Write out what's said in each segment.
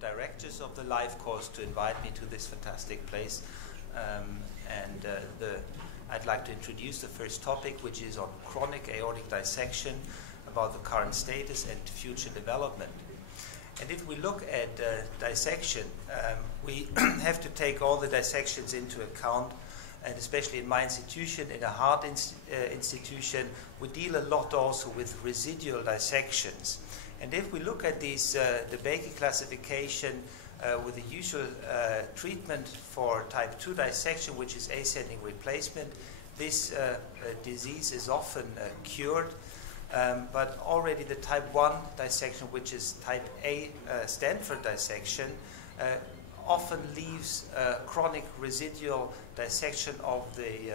directors of the live course to invite me to this fantastic place. I'd like to introduce the first topic, which is on chronic aortic dissection, about the current status and future development. And if we look at dissection, we have to take all the dissections into account, and especially in my institution, in a heart institution, we deal a lot also with residual dissections. And if we look at these, the Baker classification with the usual treatment for type 2 dissection, which is ascending replacement, this disease is often cured. But already the type 1 dissection, which is type A Stanford dissection, often leaves chronic residual dissection of the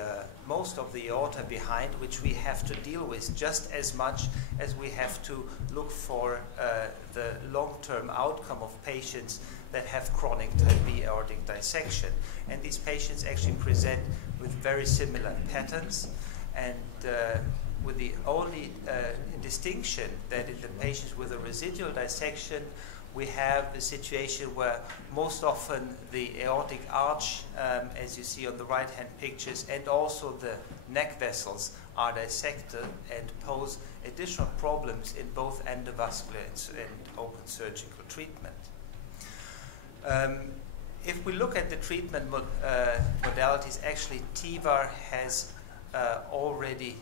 most of the aorta behind, which we have to deal with just as much as we have to look for the long-term outcome of patients that have chronic type B aortic dissection. And these patients actually present with very similar patterns, and with the only distinction that in the patients with a residual dissection, we have a situation where most often the aortic arch, as you see on the right-hand pictures, and also the neck vessels are dissected and pose additional problems in both endovascular and open surgical treatment. If we look at the treatment modalities, actually TEVAR has already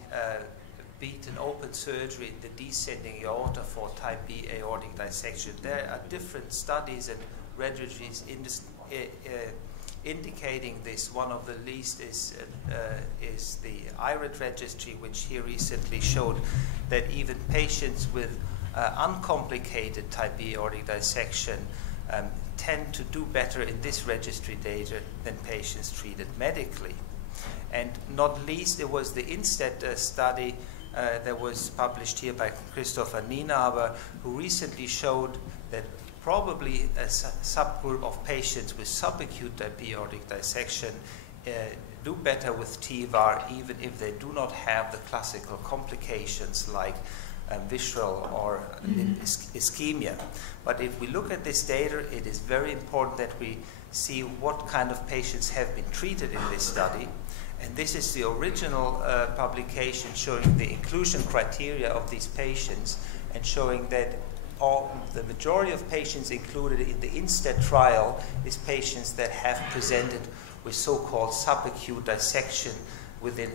beaten open surgery in the descending aorta for type B aortic dissection. There are different studies and registries indicating this. One of the least is the IRAD registry, which here recently showed that even patients with uncomplicated type B aortic dissection tend to do better in this registry data than patients treated medically. And not least, there was the INSTEAD study that was published here by Christopher Nienaber, who recently showed that probably a subgroup of patients with subacute type B aortic dissection do better with TEVAR, even if they do not have the classical complications like visceral or ischemia. But if we look at this data, it is very important that we see what kind of patients have been treated in this study. And this is the original publication showing the inclusion criteria of these patients, and showing that the majority of patients included in the INSTEAD trial is patients that have presented with so-called subacute dissection within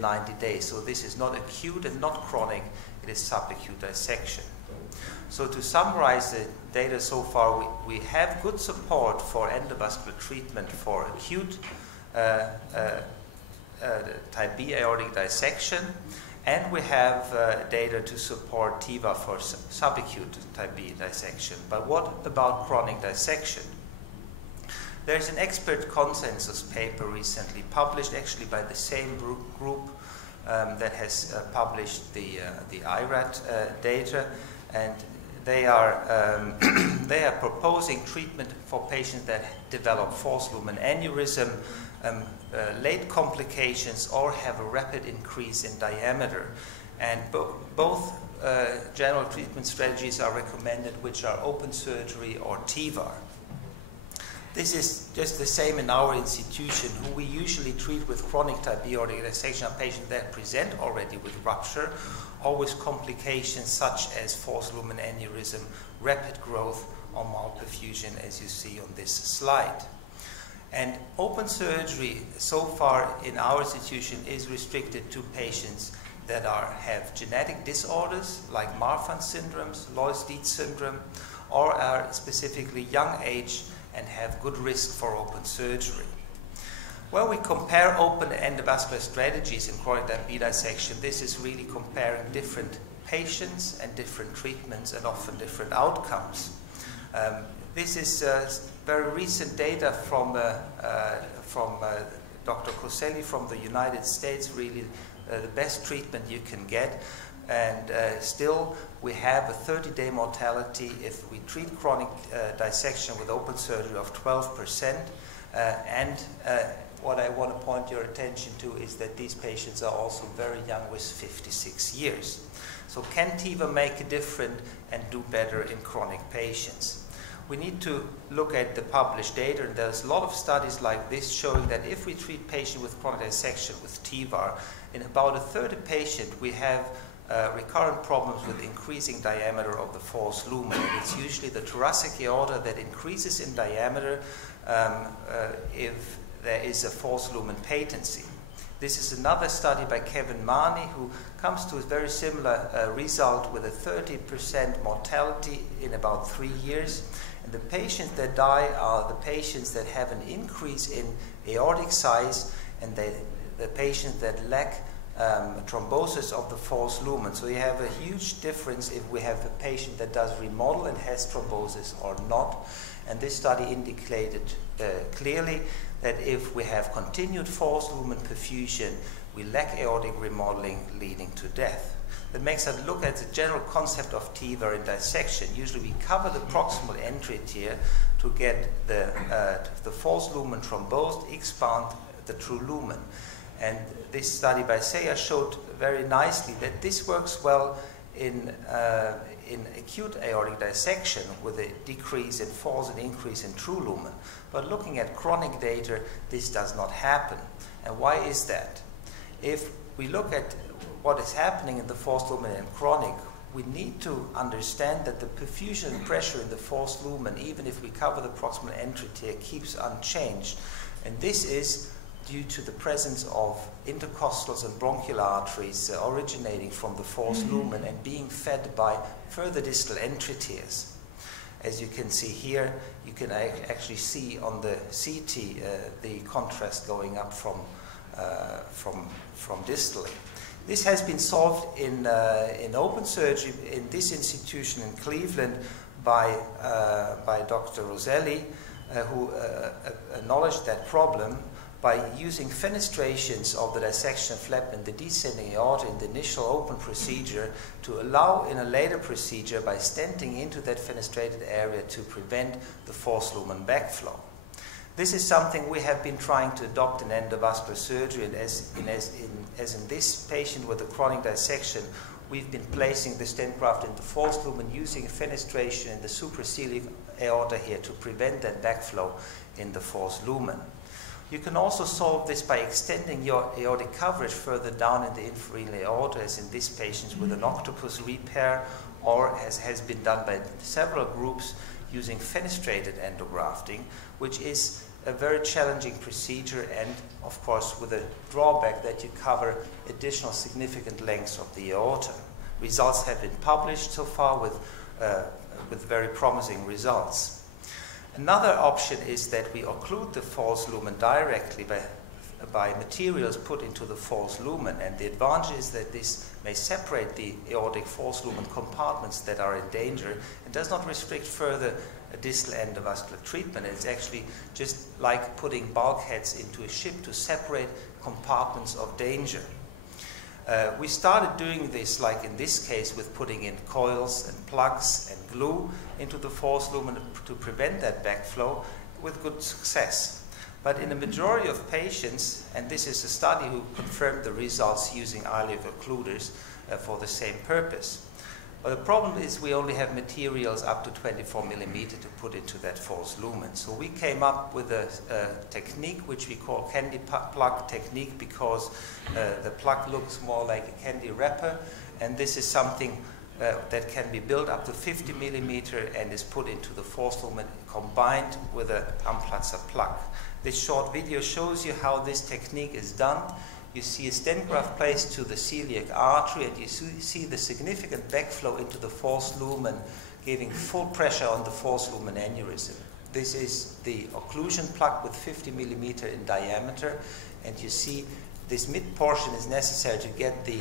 90 days. So this is not acute and not chronic, it is subacute dissection. So to summarize the data so far, we have good support for endovascular treatment for acute type B aortic dissection, and we have data to support TEVAR for subacute type B dissection. But what about chronic dissection? There's an expert consensus paper recently published, actually by the same group that has published the IRAD data, and they are proposing treatment for patients that develop false lumen aneurysm, late complications, or have a rapid increase in diameter. And both general treatment strategies are recommended, which are open surgery or TEVAR. This is just the same in our institution, who we usually treat with chronic type B aortic dissection are patients that present already with rupture or with complications such as false lumen aneurysm, rapid growth, or malperfusion, as you see on this slide. And open surgery so far in our institution is restricted to patients that have genetic disorders like Marfan syndromes, Loeys-Dietz syndrome, or are specifically young age and have good risk for open surgery. When we compare open endovascular strategies in chronic type B dissection, this is really comparing different patients and different treatments and often different outcomes. This is very recent data from Dr. Koelbel from the United States, really the best treatment you can get. And still, we have a 30-day mortality if we treat chronic dissection with open surgery of 12%. What I want to point your attention to is that these patients are also very young, with 56 years. So can TEVAR make a difference and do better in chronic patients? we need to look at the published data, and there's a lot of studies like this showing that if we treat patients with chronic dissection with TEVAR, in about a third of patients we have recurrent problems with increasing diameter of the false lumen. And it's usually the thoracic aorta that increases in diameter if there is a false lumen patency. This is another study by Kevin Marney, who comes to a very similar result with a 30% mortality in about 3 years. And the patients that die are the patients that have an increase in aortic size, and the patients that lack thrombosis of the false lumen. So you have a huge difference if we have a patient that does remodel and has thrombosis or not. And this study indicated clearly that if we have continued false lumen perfusion, we lack aortic remodeling, leading to death. That makes us look at the general concept of TEVAR in dissection. Usually we cover the proximal entry tier to get the false lumen thrombosed, expand the true lumen. And this study by Seya showed very nicely that this works well in acute aortic dissection with a decrease in false and increase in true lumen. But looking at chronic data, this does not happen. And why is that? If we look at what is happening in the false lumen and chronic, we need to understand that the perfusion pressure in the false lumen, even if we cover the proximal entry tier, keeps unchanged. And this is due to the presence of intercostals and bronchial arteries originating from the false lumen and being fed by further distal entry tiers. As you can see here, you can actually see on the CT the contrast going up from distally. This has been solved in open surgery in this institution in Cleveland by Dr. Roselli, who acknowledged that problem by using fenestrations of the dissection flap in the descending aorta in the initial open procedure to allow in a later procedure by stenting into that fenestrated area to prevent the false lumen backflow. This is something we have been trying to adopt in endovascular surgery, and as in this patient with a chronic dissection, we've been placing the stent graft in the false lumen using fenestration in the supraceliac aorta here to prevent that backflow in the false lumen. You can also solve this by extending your aortic coverage further down in the infrarenal aorta, as in this patient with an octopus repair, or as has been done by several groups using fenestrated endografting, which is a very challenging procedure and, of course, with a drawback that you cover additional significant lengths of the aorta. Results have been published so far with very promising results. Another option is that we occlude the false lumen directly by materials put into the false lumen, and the advantage is that this may separate the aortic false lumen compartments that are in danger and does not restrict further distal endovascular treatment. It's actually just like putting bulkheads into a ship to separate compartments of danger. We started doing this, like in this case, with putting in coils and plugs and glue into the false lumen to prevent that backflow with good success. But in a majority of patients, and this is a study who confirmed the results using iliac occluders for the same purpose. But the problem is we only have materials up to 24 millimeter to put into that false lumen. So we came up with a technique which we call candy plug technique, because the plug looks more like a candy wrapper, and this is something that can be built up to 50 millimeter and is put into the false lumen combined with an Amplatzer plug. This short video shows you how this technique is done. You see a stent graft placed to the celiac artery, and you see the significant backflow into the false lumen, giving full pressure on the false lumen aneurysm. This is the occlusion plug with 50 millimeter in diameter, and you see this mid portion is necessary to get the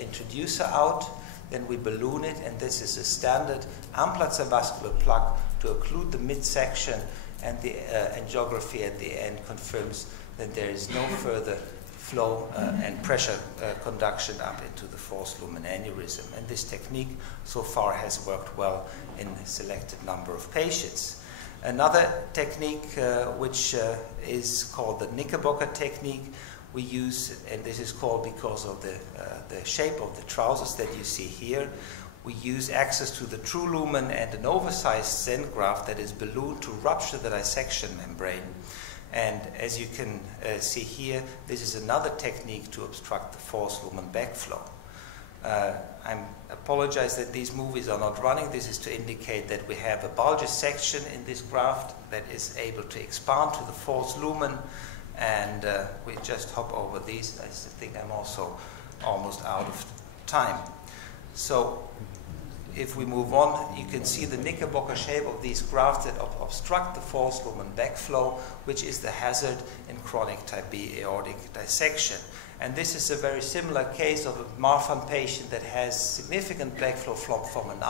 introducer out. Then we balloon it, and this is a standard Amplatzer vascular plug to occlude the midsection, and the angiography at the end confirms that there is no further flow and pressure conduction up into the false lumen aneurysm. And this technique so far has worked well in a selected number of patients. Another technique which is called the Knickerbocker technique we use, and this is called because of the shape of the trousers that you see here. we use access to the true lumen and an oversized stent graft that is ballooned to rupture the dissection membrane. And as you can see here, this is another technique to obstruct the false lumen backflow. I apologize that these movies are not running. This is to indicate that we have a bulgous section in this graft that is able to expand to the false lumen, and we just hop over these. I think I'm also almost out of time. So if we move on, you can see the knickerbocker shape of these grafts that obstruct the false lumen backflow, which is the hazard in chronic type B aortic dissection. And this is a very similar case of a Marfan patient that has significant backflow from an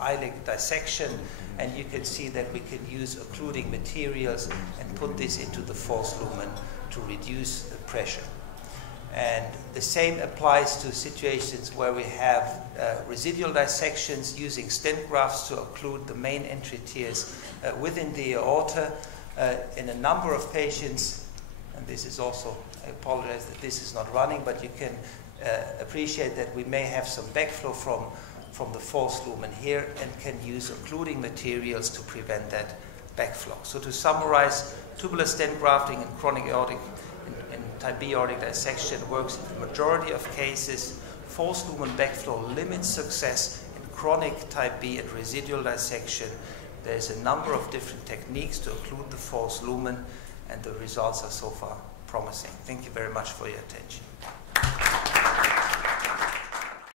iliac dissection. And you can see that we can use occluding materials and put this into the false lumen to reduce the pressure. And the same applies to situations where we have residual dissections using stent grafts to occlude the main entry tiers within the aorta. In a number of patients, and this is also, I apologize that this is not running, but you can appreciate that we may have some backflow from the false lumen here and can use occluding materials to prevent that backflow. So to summarize, tubular stent grafting in chronic aortic in type B aortic dissection works in the majority of cases. False lumen backflow limits success in chronic type B and residual dissection. There's a number of different techniques to occlude the false lumen, and the results are so far promising. Thank you very much for your attention.